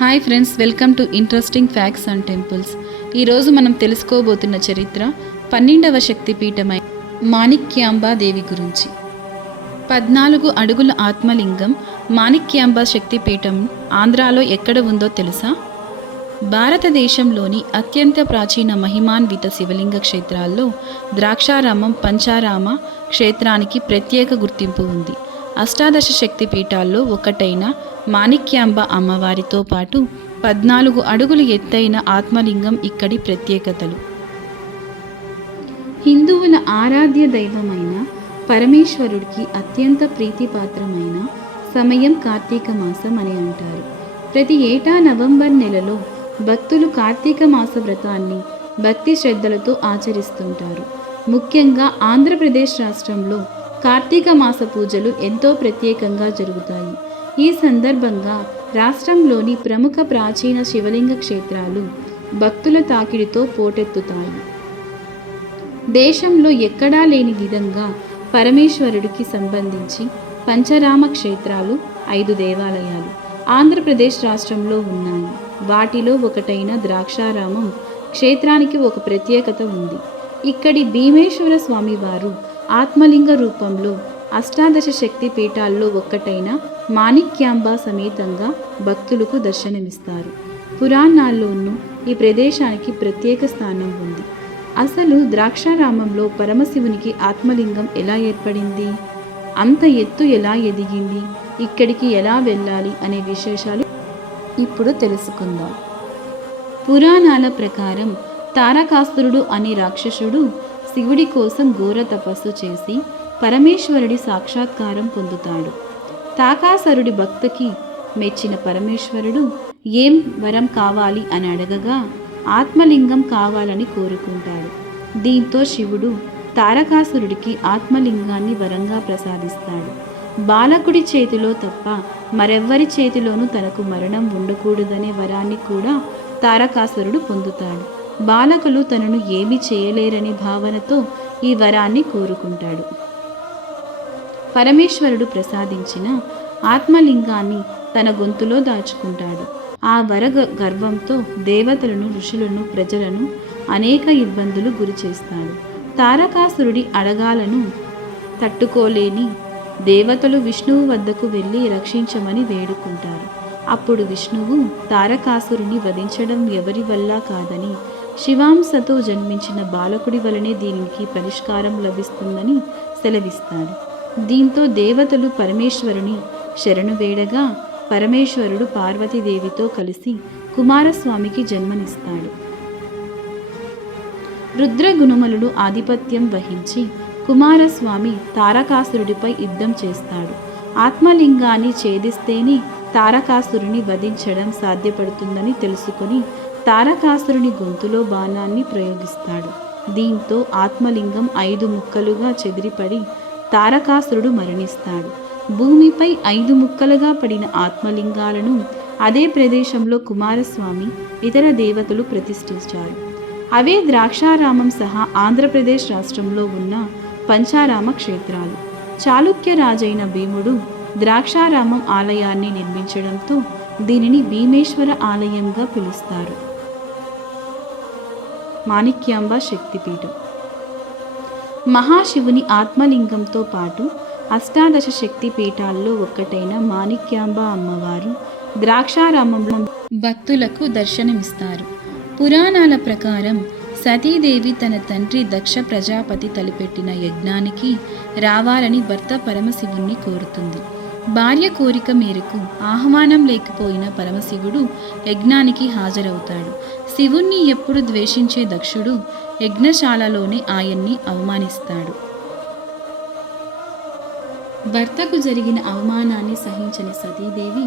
Hi friends, welcome to interesting facts and temples. ఈరోజు మనం తెలుసుకోబోతున్న చరిత్ర 12వ శక్తిపీఠమైన మాణిక్యాంబా దేవి గురించి. 14 అడుగుల ఆత్మలింగం మాణిక్యాంబా శక్తిపీఠం ఆంధ్రాలో ఎక్కడ ఉందో తెలుసా? భారతదేశంలోని అత్యంత ప్రాచీన మహిమాన్విత శివలింగ క్షేత్రాల్లో ద్రాక్షారామం పంచారామ క్షేత్రానికి ప్రత్యేక గుర్తింపు ఉంది. అష్టాదశ శక్తి పీఠాల్లో ఒకటైన మాణిక్యాంబ అమ్మవారితో పాటు 14 అడుగులు ఎత్తైన ఆత్మలింగం ఇక్కడి ప్రత్యేకతలు. హిందువుల ఆరాధ్య దైవమైన పరమేశ్వరుడికి అత్యంత ప్రీతిపాత్రమైన సమయం కార్తీక మాసం అని అంటారు. ప్రతి ఏటా నవంబర్ నెలలో భక్తులు కార్తీక మాస వ్రతాన్ని భక్తి శ్రద్ధలతో ఆచరిస్తుంటారు. ముఖ్యంగా ఆంధ్రప్రదేశ్ రాష్ట్రంలో కార్తీక మాస పూజలు ఎంతో ప్రత్యేకంగా జరుగుతాయి. ఈ సందర్భంగా రాష్ట్రంలోని ప్రముఖ ప్రాచీన శివలింగ క్షేత్రాలు భక్తుల తాకిడితో పోటెత్తుతాయి. దేశంలో ఎక్కడా లేని విధంగా పరమేశ్వరుడికి సంబంధించి పంచరామ క్షేత్రాలు 5 దేవాలయాలు ఆంధ్రప్రదేశ్ రాష్ట్రంలో ఉన్నాయి. వాటిలో ఒకటైన ద్రాక్షారామం క్షేత్రానికి ఒక ప్రత్యేకత ఉంది. ఇక్కడి భీమేశ్వర స్వామివారు ఆత్మలింగ రూపంలో అష్టాదశ శక్తి పీఠాల్లో ఒక్కటైన మాణిక్యాంబా సమేతంగా భక్తులకు దర్శనమిస్తారు. పురాణాల్లోనూ ఈ ప్రదేశానికి ప్రత్యేక స్థానం ఉంది. అసలు ద్రాక్షారామంలో పరమశివునికి ఆత్మలింగం ఎలా ఏర్పడింది, అంత ఎత్తు ఎలా ఎదిగింది, ఇక్కడికి ఎలా వెళ్ళాలి అనే విశేషాలు ఇప్పుడు తెలుసుకుందాం. పురాణాల ప్రకారం తారకాసురుడు అనే రాక్షసుడు శివుడి కోసం ఘోర తపస్సు చేసి పరమేశ్వరుడి సాక్షాత్కారం పొందుతాడు. తాకాసురుడి భక్తికి మెచ్చిన పరమేశ్వరుడు ఏం వరం కావాలి అని అడగగా ఆత్మలింగం కావాలని కోరుకుంటాడు. దీంతో శివుడు తారకాసురుడికి ఆత్మలింగాన్ని వరంగా ప్రసాదిస్తాడు. బాలకుడి చేతిలో తప్ప మరెవ్వరి చేతిలోనూ తనకు మరణం ఉండకూడదనే వరాన్ని కూడా తారకాసురుడు పొందుతాడు. బాలకులు తనను ఏమీ చేయలేరనే భావనతో ఈ వరాన్ని కోరుకుంటాడు. పరమేశ్వరుడు ప్రసాదించిన ఆత్మలింగాన్ని తన గొంతులో దాచుకుంటాడు. ఆ వర గర్వంతో దేవతలను, ఋషులను, ప్రజలను అనేక ఇబ్బందులు గురి చేస్తాడు. తారకాసురుడి అడగాలను తట్టుకోలేని దేవతలు విష్ణువు వద్దకు వెళ్ళి రక్షించమని వేడుకుంటారు. అప్పుడు విష్ణువు తారకాసురుని వధించడం ఎవరి వల్ల కాదని, శివాంశతో జన్మించిన బాలకుడి వలనే దీనికి పరిష్కారం లభిస్తుందని సెలవిస్తాడు. దీంతో దేవతలు పరమేశ్వరుని శరణు వేడగా పరమేశ్వరుడు పార్వతీదేవితో కలిసి కుమారస్వామికి జన్మనిస్తాడు. రుద్రగుణములుడు ఆధిపత్యం వహించి కుమారస్వామి తారకాసురుడిపై యుద్ధం చేస్తాడు. ఆత్మలింగాన్ని ఛేదిస్తేనే తారకాసురుని వధించడం సాధ్యపడుతుందని తెలుసుకొని తారకాసురుని గొంతులో బాణాన్ని ప్రయోగిస్తాడు. దీంతో ఆత్మలింగం 5 ముక్కలుగా చెదిరిపడి తారకాసురుడు మరణిస్తాడు. భూమిపై 5 ముక్కలుగా పడిన ఆత్మలింగాలను అదే ప్రదేశంలో కుమారస్వామి, ఇతర దేవతలు ప్రతిష్ఠించారు. అవే ద్రాక్షారామం సహా ఆంధ్రప్రదేశ్ రాష్ట్రంలో ఉన్న పంచారామ క్షేత్రాలు. చాళుక్య రాజైన భీముడు ద్రాక్షారామం ఆలయాన్ని నిర్మించడంతో దీనిని భీమేశ్వర ఆలయంగా పిలుస్తారు. మాణిక్యాంబ శక్తిపీఠం మహాశివుని ఆత్మలింగంతో పాటు అష్టాదశ శక్తి పీఠాల్లో ఒక్కటైన మాణిక్యాంబ అమ్మవారు ద్రాక్షారామంలో భక్తులకు దర్శనమిస్తారు. పురాణాల ప్రకారం సతీదేవి తన తండ్రి దక్ష ప్రజాపతి తలపెట్టిన యజ్ఞానికి రావాలని భర్త పరమశివుణ్ణి కోరుతుంది. భార్య కోరిక మేరకు ఆహ్వానం లేకపోయిన పరమశివుడు యజ్ఞానికి హాజరవుతాడు. శివుణ్ణి ఎప్పుడు ద్వేషించే దక్షుడు యజ్ఞశాలలోనే ఆయన్ని అవమానిస్తాడు. భర్తకు జరిగిన అవమానాన్ని సహించని సతీదేవి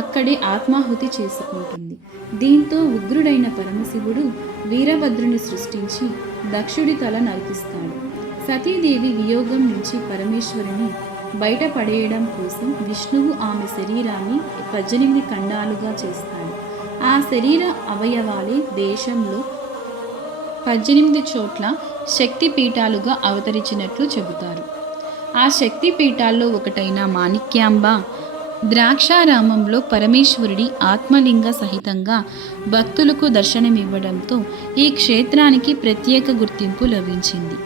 అక్కడే ఆత్మాహుతి చేసుకుంటుంది. దీంతో ఉగ్రుడైన పరమశివుడు వీరభద్రుని సృష్టించి దక్షుడి తల నరికిస్తాడు. సతీదేవి వియోగం నుంచి పరమేశ్వరుని బయటపడేయడం కోసం విష్ణువు ఆమె శరీరాన్ని 18 ఖండాలుగా చేస్తాడు. ఆ శరీర అవయవాలే దేశంలో 18 చోట్ల శక్తి పీఠాలుగా అవతరించినట్లు చెబుతారు. ఆ శక్తి పీఠాల్లో ఒకటైన మాణిక్యాంబ ద్రాక్షారామంలో పరమేశ్వరుడి ఆత్మలింగ సహితంగా భక్తులకు దర్శనమివ్వడంతో ఈ క్షేత్రానికి ప్రత్యేక గుర్తింపు లభించింది.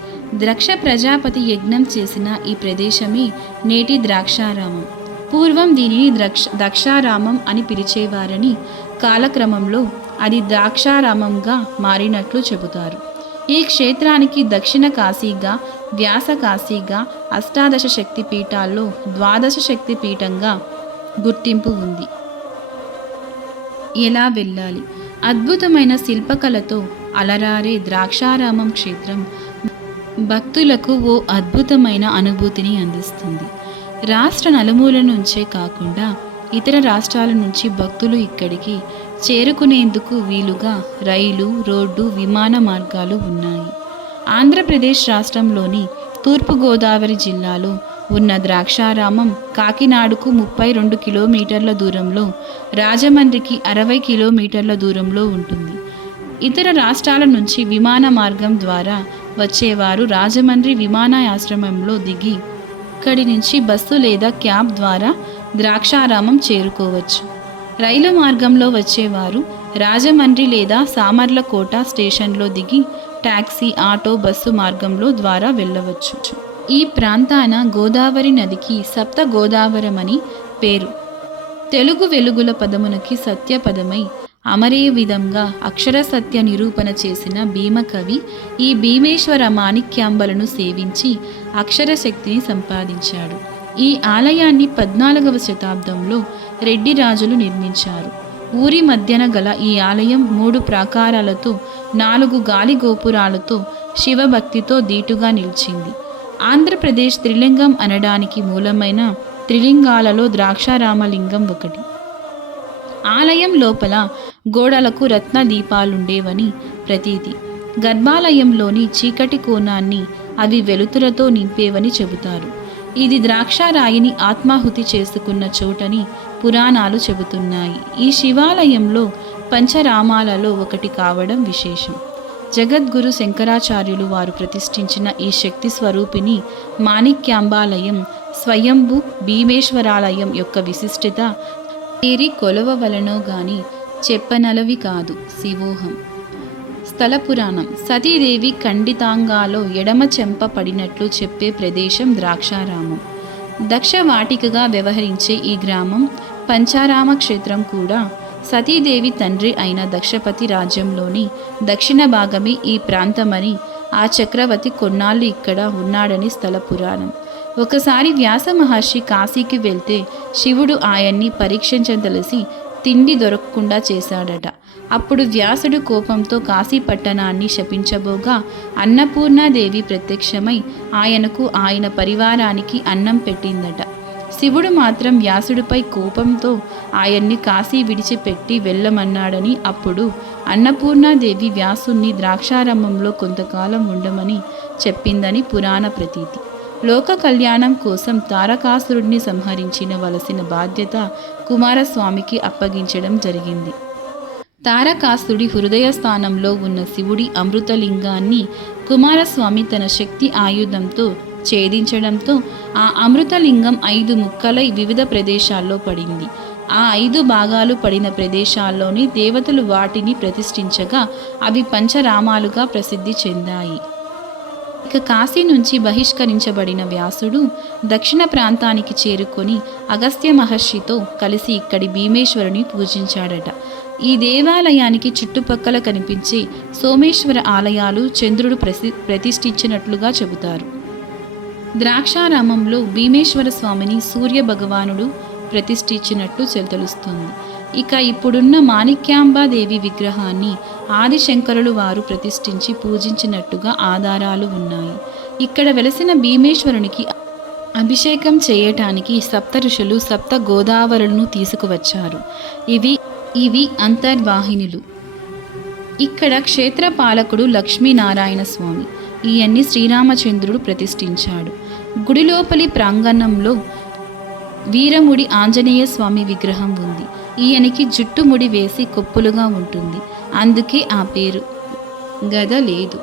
దక్ష ప్రజాపతి యజ్ఞం చేసిన ఈ ప్రదేశమే నేటి ద్రాక్షారామం. పూర్వం దీనిని దక్షారామం అని పిలిచేవారని, కాలక్రమంలో అది ద్రాక్షారామంగా మారినట్లు చెబుతారు. ఈ క్షేత్రానికి దక్షిణ కాశీగా, వ్యాస కాశీగా, అష్టాదశ శక్తి పీఠాల్లో ద్వాదశ శక్తి పీఠంగా గుర్తింపు ఉంది. ఎలా వెళ్ళాలి? అద్భుతమైన శిల్పకళతో అలరారే ద్రాక్షారామం క్షేత్రం భక్తులకు ఓ అద్భుతమైన అనుభూతిని అందిస్తుంది. రాష్ట్ర నలుమూల నుంచే కాకుండా ఇతర రాష్ట్రాల నుంచి భక్తులు ఇక్కడికి చేరుకునేందుకు వీలుగా రైలు, రోడ్డు, విమాన మార్గాలు ఉన్నాయి. ఆంధ్రప్రదేశ్ రాష్ట్రంలోని తూర్పుగోదావరి జిల్లాలో ఉన్న ద్రాక్షారామం కాకినాడకు 32 కిలోమీటర్ల దూరంలో, రాజమండ్రికి 60 కిలోమీటర్ల దూరంలో ఉంటుంది. ఇతర రాష్ట్రాల నుంచి విమాన మార్గం ద్వారా వచ్చేవారు రాజమండ్రి విమానాశ్రయంలో దిగి ఇక్కడి నుంచి బస్సు లేదా క్యాబ్ ద్వారా ద్రాక్షారామం చేరుకోవచ్చు. రైలు మార్గంలో వచ్చేవారు రాజమండ్రి లేదా సామర్లకోట స్టేషన్లో దిగి టాక్సీ, ఆటో, బస్సు మార్గంలో ద్వారా వెళ్ళవచ్చు. ఈ ప్రాంతాన గోదావరి నదికి సప్త గోదావరమని పేరు. తెలుగు వెలుగుల పదమునకి సత్యపదమై అమరే విధంగా అక్షర సత్య నిరూపణ చేసిన భీమకవి ఈ భీమేశ్వర మాణిక్యాంబలను సేవించి అక్షర శక్తిని సంపాదించాడు. ఈ ఆలయాన్ని 14వ శతాబ్దంలో రెడ్డి రాజులు నిర్మించారు. ఊరి మధ్యన గల ఈ ఆలయం 3 ప్రాకారాలతో 4 గాలి గోపురాలతో శివభక్తితో దీటుగా నిలిచింది. ఆంధ్రప్రదేశ్ త్రిలింగం అనడానికి మూలమైన త్రిలింగాలలో ద్రాక్షారామలింగం ఒకటి. ఆలయం లోపల గోడలకు రత్న దీపాలుండేవని ప్రతీతి. గర్భాలయంలోని చీకటి కోణాన్ని అవి వెలుతురతో నింపేవని చెబుతారు. ఇది ద్రాక్షారాయిని ఆత్మాహుతి చేసుకున్న చోటని పురాణాలు చెబుతున్నాయి. ఈ శివాలయంలో పంచరామాలలో ఒకటి కావడం విశేషం. జగద్గురు శంకరాచార్యులు వారు ప్రతిష్ఠించిన ఈ శక్తి స్వరూపిణి మాణిక్యాంబాలయం స్వయంభూ భీమేశ్వరాలయం యొక్క విశిష్టత పేరి కొలవవలనో గాని చెప్పనలవి కాదు. శివోహం. స్థల పురాణం. సతీదేవి ఖండితాంగాలో ఎడమ చెంప పడినట్లు చెప్పే ప్రదేశం ద్రాక్షారామం. దక్ష వాటికగా వ్యవహరించే ఈ గ్రామం పంచారామ క్షేత్రం కూడా సతీదేవి తండ్రి అయిన దక్షపతి రాజ్యంలోని దక్షిణ భాగమే ఈ ప్రాంతమని, ఆ చక్రవర్తి కొన్నాళ్ళు ఇక్కడ ఉన్నాడని స్థల పురాణం. ఒకసారి వ్యాస మహర్షి కాశీకి వెళ్తే శివుడు ఆయన్ని పరీక్షించదలిసి తిండి దొరకకుండా చేశాడట. అప్పుడు వ్యాసుడు కోపంతో కాశీ పట్టణాన్ని శపించబోగా అన్నపూర్ణాదేవి ప్రత్యక్షమై ఆయనకు, ఆయన పరివారానికి అన్నం పెట్టిందట. శివుడు మాత్రం వ్యాసుడిపై కోపంతో ఆయన్ని కాశీ విడిచిపెట్టి వెళ్ళమన్నాడని, అప్పుడు అన్నపూర్ణాదేవి వ్యాసుణ్ణి ద్రాక్షారామంలో కొంతకాలం ఉండమని చెప్పిందని పురాణ ప్రతీతి. లోక కళ్యాణం కోసం తారకాసురుడిని సంహరించిన వలసిన బాధ్యత కుమారస్వామికి అప్పగించడం జరిగింది. తారకాసుడి హృదయ స్థానంలో ఉన్న శివుడి అమృతలింగాన్ని కుమారస్వామి తన శక్తి ఆయుధంతో ఛేదించడంతో ఆ అమృతలింగం 5 ముక్కలై వివిధ ప్రదేశాల్లో పడింది. ఆ 5 భాగాలు పడిన ప్రదేశాల్లోని దేవతలు వాటిని ప్రతిష్ఠించగా అవి పంచరామాలుగా ప్రసిద్ధి చెందాయి. ఇక కాశీ నుంచి బహిష్కరించబడిన వ్యాసుడు దక్షిణ ప్రాంతానికి చేరుకొని అగస్త్య మహర్షితో కలిసి ఇక్కడి భీమేశ్వరుని పూజించాడట. ఈ దేవాలయానికి చుట్టుపక్కల కనిపించే సోమేశ్వర ఆలయాలు చంద్రుడు ప్రతిష్ఠించినట్లుగా చెబుతారు. ద్రాక్షారామంలో భీమేశ్వర స్వామిని సూర్య భగవానుడు ప్రతిష్ఠించినట్లు తెలుస్తుంది. ఇక ఇప్పుడున్న మాణిక్యాంబాదేవి విగ్రహాన్ని ఆదిశంకరులు వారు ప్రతిష్ఠించి పూజించినట్టుగా ఆధారాలు ఉన్నాయి. ఇక్కడ వెలసిన భీమేశ్వరునికి అభిషేకం చేయటానికి సప్త ఋషులు 7 గోదావరులను తీసుకువచ్చారు. ఇవి అంతర్వాహినులు. ఇక్కడ క్షేత్రపాలకుడు లక్ష్మీనారాయణ స్వామి. ఈయన్ని శ్రీరామచంద్రుడు ప్రతిష్ఠించాడు. గుడి లోపలి ప్రాంగణంలో వీరముడి ఆంజనేయ స్వామి విగ్రహం ఉంది. ఈయనకి జుట్టుముడి వేసి కొప్పులుగా ఉంటుంది, అందుకే ఆ పేరు. గద లేదు,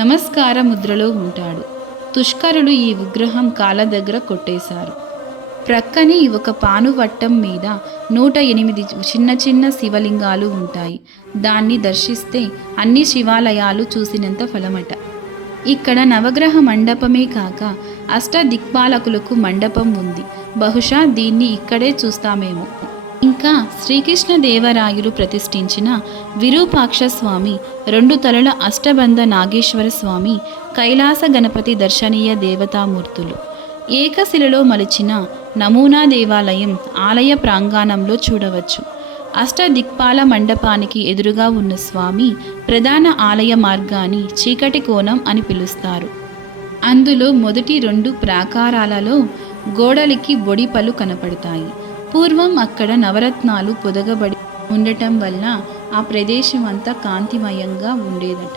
నమస్కార ముద్రలో ఉంటాడు. తుష్కరులు ఈ విగ్రహం కాళ్ళ దగ్గర కొట్టేశారు. ప్రక్కనే ఒక పానువట్టం మీద 108 చిన్న చిన్న శివలింగాలు ఉంటాయి. దాన్ని దర్శిస్తే అన్ని శివాలయాలు చూసినంత ఫలమట. ఇక్కడ నవగ్రహ మండపమే కాక అష్టదిక్పాలకులకు మండపం ఉంది. బహుశా దీన్ని ఇక్కడే చూస్తామేమో. ఇంకా శ్రీకృష్ణదేవరాయలు ప్రతిష్ఠించిన విరూపాక్ష స్వామి, 2 తలల అష్టబంధ నాగేశ్వర స్వామి, కైలాస గణపతి దర్శనీయ దేవతామూర్తులు. ఏకశిలలో మలిచిన నమూనా దేవాలయం ఆలయ ప్రాంగణంలో చూడవచ్చు. అష్టదిక్పాల మండపానికి ఎదురుగా ఉన్న స్వామి ప్రధాన ఆలయ మార్గాన్ని చీకటి కోణం అని పిలుస్తారు. అందులో మొదటి 2 ప్రాకారాలలో గోడలికి బొడిపలు కనపడతాయి. పూర్వం అక్కడ నవరత్నాలు పొదగబడి ఉండటం వల్ల ఆ ప్రదేశం అంతా కాంతిమయంగా ఉండేదట.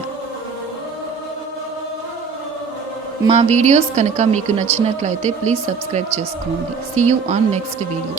మా వీడియోస్ కనుక మీకు నచ్చినట్లయితే ప్లీజ్ సబ్స్క్రైబ్ చేసుకోండి. See you on next video.